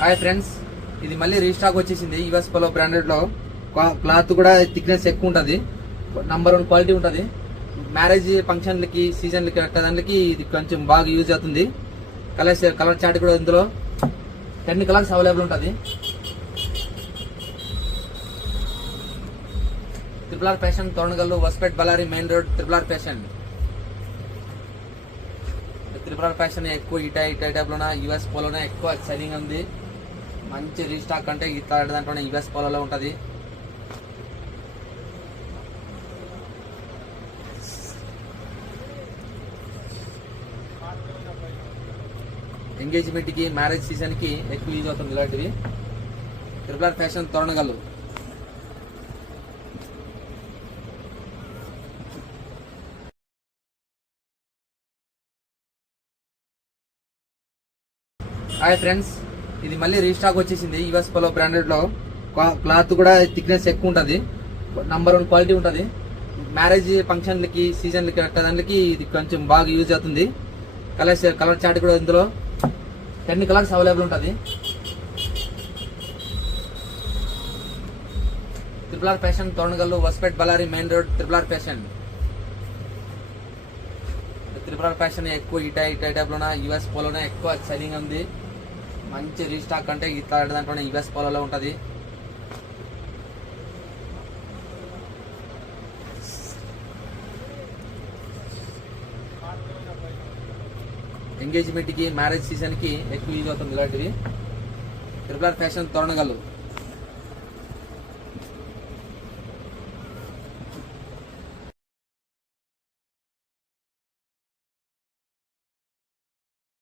Hi friends, ఇది మళ్ళీ రీస్టాక్ వచ్చేసింది. యుఎస్ పోలో బ్రాండెడ్ లో క్లాత్ కూడా థిక్నెస్ ఎక్కువ ఉంటుంది, నంబర్ 1 క్వాలిటీ ఉంటుంది. మ్యారేజ్ ఫంక్షన్లకి సీజన్లకి దానికి ఇది కొంచెం బాగా యూజ్ అవుతుంది. కలర్ చార్ట్ కూడా ఇందులో 10 కలర్స్ అవైలబుల్ ఉంటుంది. Triple fashion, Toranagallu, Hospet, Ballari main road, triple fashion. Triple fashion ఎక్కువ ఈ టైప్ లోన యుఎస్ పోలోనే ఎక్కువ సెల్లింగ్ ఉంది. మంచి రీస్టాక్ అంటే ఇట్లా దాంట్లోనే యుఎస్ పోలోలో ఉంటుంది. ఎంగేజ్మెంట్ కి, మ్యారేజ్ సీజన్ కి ఎక్కువ యూజ్ అవుతుంది ఇలాంటివి. Triple fashion, Toranagallu. Hi friends, ఇది మళ్ళీ రీస్టాక్ వచ్చేసింది. యుఎస్ పోలో బ్రాండెడ్ లో క్లాత్ కూడా థిక్నెస్ ఎక్కువ ఉంటుంది, నంబర్ 1 క్వాలిటీ ఉంటుంది. మ్యారేజ్ ఫంక్షన్లకి సీజన్లకి దానికి ఇది కొంచెం బాగా యూజ్ అవుతుంది. కలర్ చార్ట్ కూడా ఇందులో 10 కలర్స్ అవైలబుల్ ఉంటుంది. Triple fashion, Toranagallu, Hospet, Ballari main road, triple fashion. Triple fashion ఎక్కువ ఈ టైప్ లోన యుఎస్ పోలోనే ఎక్కువ సెల్లింగ్ ఉంది. మంచి రీస్టాక్ అంటే ఇట్లా దాంట్లోనే యుఎస్ పోలోలో ఉంటుంది. ఎంగేజ్మెంట్ కి, మ్యారేజ్ సీజన్ కి ఎక్కువ యూజ్ అవుతుంది ఇలాంటివి. Triple fashion, Toranagallu.